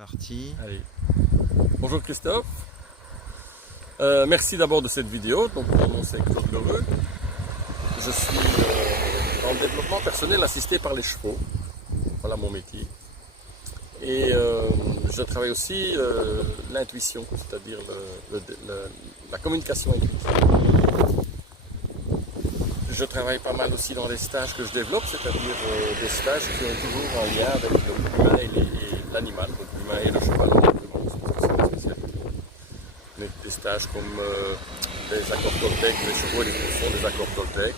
Parti. Allez. Bonjour Christophe. Merci d'abord de cette vidéo. Donc, mon nom c'est Claude Lheureux. Je suis en développement personnel assisté par les chevaux. Voilà mon métier. Et je travaille aussi l'intuition, c'est-à-dire la communication intuitive. Je travaille pas mal aussi dans les stages que je développe, c'est-à-dire des stages qui ont toujours un lien avec l'humain et l'animal, donc l'humain et le cheval. C'est ma spécialité. Mais des stages comme des accords Toltec, les chevaux et les fonctions des accords Toltec,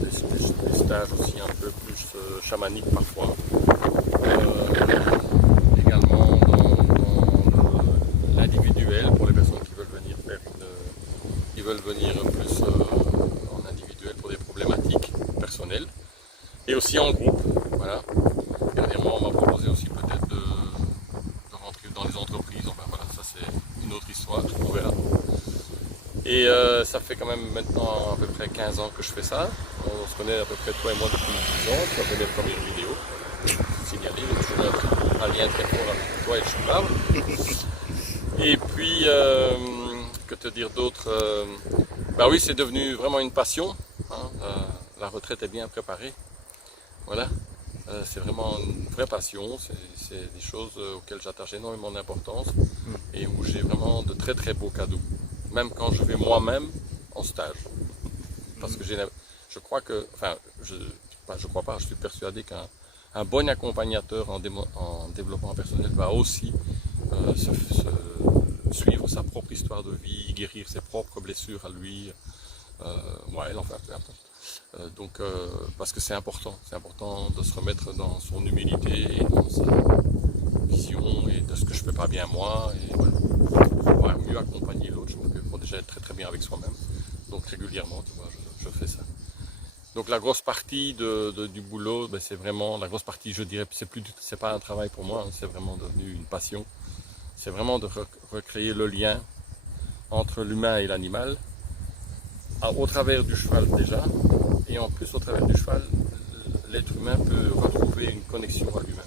des stages aussi un peu plus chamaniques parfois. Également dans l'individuel pour les personnes qui veulent venir faire qui veulent venir plus en individuel pour des problématiques personnelles et aussi en groupe. Voilà. Dernièrement, on m'a proposé aussi peut-être de rentrer dans les entreprises. Enfin voilà, ça c'est une autre histoire, on verra. Et ça fait quand même maintenant à peu près 15 ans que je fais ça. On se connaît à peu près toi et moi depuis 10 ans. Tu as fait mes premières vidéos. Signaler, il y a toujours un lien très fort avec toi et le cheval. Et puis, que te dire d'autre bah oui, c'est devenu vraiment une passion. Hein. La retraite est bien préparée. Voilà. C'est vraiment une vraie passion. C'est des choses auxquelles j'attache énormément d'importance et où j'ai vraiment de très très beaux cadeaux. Même quand je vais moi-même en stage. Parce que je crois que, enfin, je crois pas, je suis persuadé qu'un bon accompagnateur en développement personnel va aussi suivre sa propre histoire de vie, guérir ses propres blessures à lui, enfin peu importe. Parce que c'est important de se remettre dans son humilité et dans sa vision et de ce que je fais pas bien moi, et voilà, pour pouvoir mieux accompagner l'autre. Je trouve qu'il faut déjà être très très bien avec soi-même. Donc régulièrement, tu vois, je fais ça. Donc la grosse partie du boulot, ben c'est vraiment, la grosse partie je dirais, c'est pas un travail pour moi, hein, c'est vraiment devenu une passion. C'est vraiment de recréer le lien entre l'humain et l'animal, au travers du cheval déjà, et en plus au travers du cheval, l'être humain peut retrouver une connexion à l'humain.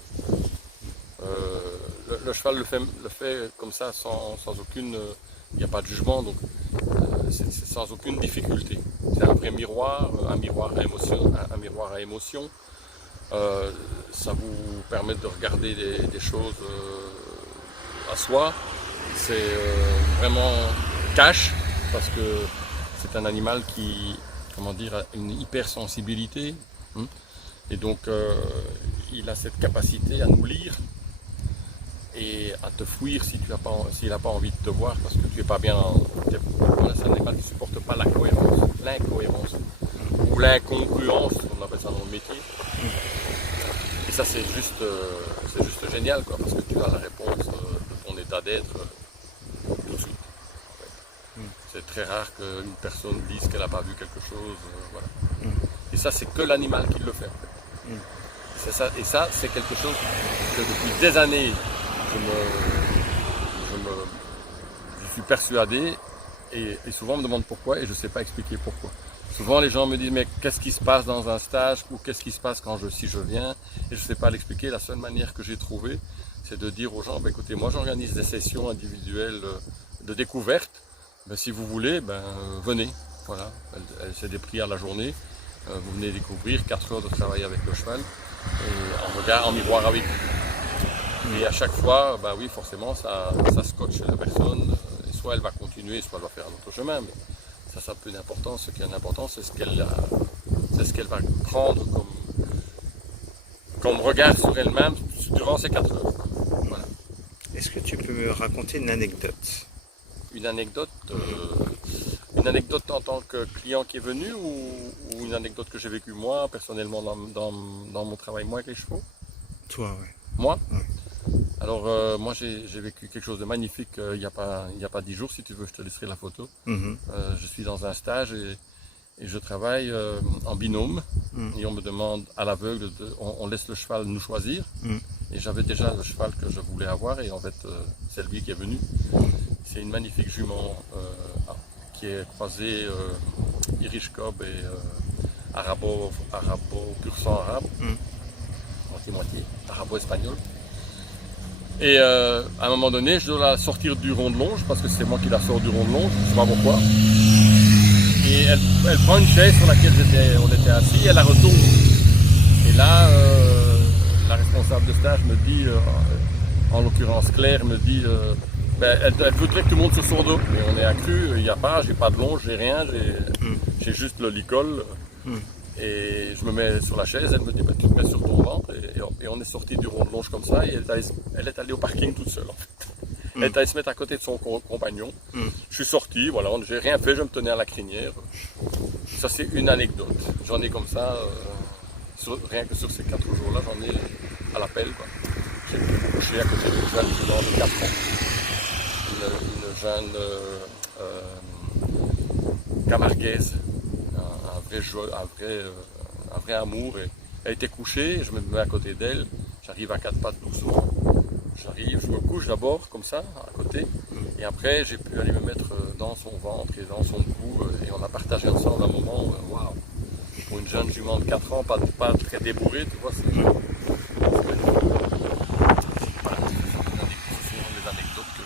Le cheval le fait comme ça, sans aucune, il n'y a pas de jugement, donc c'est sans aucune difficulté. C'est un vrai miroir, un miroir à émotion. Ça vous permet de regarder des choses à soi. C'est vraiment cash, parce que c'est un animal qui, comment dire, a une hypersensibilité. Et donc il a cette capacité à nous lire et à te fuir s'il n'a pas envie de te voir parce que tu n'es pas bien. Voilà, c'est un animal qui ne supporte pas l'incohérence ou l'incongruence, on appelle ça dans le métier. Et ça c'est juste génial, quoi, parce que tu as la réponse de ton état d'être tout de suite. C'est très rare qu'une personne dise qu'elle n'a pas vu quelque chose. Voilà. Et ça c'est que l'animal qui le fait. Et ça c'est quelque chose que depuis des années je suis persuadé, et souvent on me demande pourquoi et je ne sais pas expliquer pourquoi. Souvent les gens me disent mais qu'est-ce qui se passe dans un stage, ou qu'est-ce qui se passe si je viens, et je ne sais pas l'expliquer. La seule manière que j'ai trouvée, c'est de dire aux gens, écoutez, moi j'organise des sessions individuelles de découverte, si vous voulez, venez. Voilà, c'est des prix à la journée, vous venez découvrir 4 heures de travail avec le cheval, et en miroir avec vous. Et à chaque fois, oui, forcément, ça scotche la personne, et soit elle va continuer, soit elle va faire un autre chemin, mais ça n'a peu d'importance. Ce qui a d'importance, c'est ce qu'elle va prendre comme regard sur elle-même durant ces 4 heures. Voilà. Est-ce que tu peux me raconter une anecdote? Une anecdote en tant que client qui est venu, ou une anecdote que j'ai vécue moi, personnellement, dans mon travail, moi, avec les chevaux? Toi, oui. Moi? Ouais. Alors, moi, j'ai vécu quelque chose de magnifique il n'y a pas 10 jours, si tu veux, je te laisserai la photo. Je suis dans un stage et je travaille en binôme, et on me demande à l'aveugle, on laisse le cheval nous choisir. Et j'avais déjà le cheval que je voulais avoir, et en fait, c'est lui qui est venu. C'est une magnifique jument qui est croisée Irish Cob et arabo pur sang arabe, moitié-moitié, arabo-espagnol. Et à un moment donné, je dois la sortir du rond de longe, parce que c'est moi qui la sors du rond de longe, je ne sais pas pourquoi. Et elle prend une chaise sur laquelle on était assis, et elle la retourne. Et là, la responsable de stage me dit, en l'occurrence Claire, me dit, ben, elle voudrait que tout le monde sur son dos. Mais on est accru, il n'y a pas, j'ai pas de longe, j'ai rien, j'ai juste le licol. Et je me mets sur la chaise, elle me dit, ben, tu te mets sur ton ventre. Et on est sorti du rond de longe comme ça, et elle est allée au parking toute seule en fait. Elle est allée se mettre à côté de son compagnon. Je suis sorti, voilà, j'ai rien fait, je me tenais à la crinière. Ça c'est une anecdote. J'en ai comme ça, rien que sur ces 4 jours-là, j'en ai à l'appel. J'ai pu me coucher à côté d'une jeune de 4 ans. Une jeune camarguaise, un vrai amour. Et elle était couchée, je me mets à côté d'elle, j'arrive à 4 pattes doucement. J'arrive, je me couche d'abord comme ça, à côté, et après j'ai pu aller me mettre dans son ventre et dans son cou, et on a partagé ensemble un moment, waouh, pour une jeune jument de 4 ans, pas très débourrée, tu vois, c'est voilà, ce sont les anecdotes que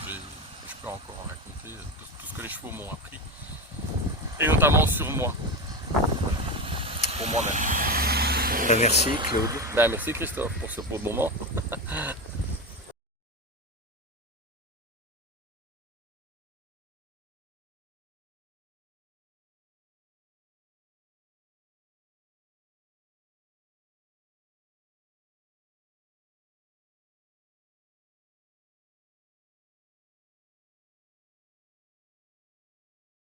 je peux encore en raconter, tout ce que les chevaux m'ont appris, et notamment sur moi, pour moi-même. Merci Claude. Ben, merci Christophe pour ce beau moment.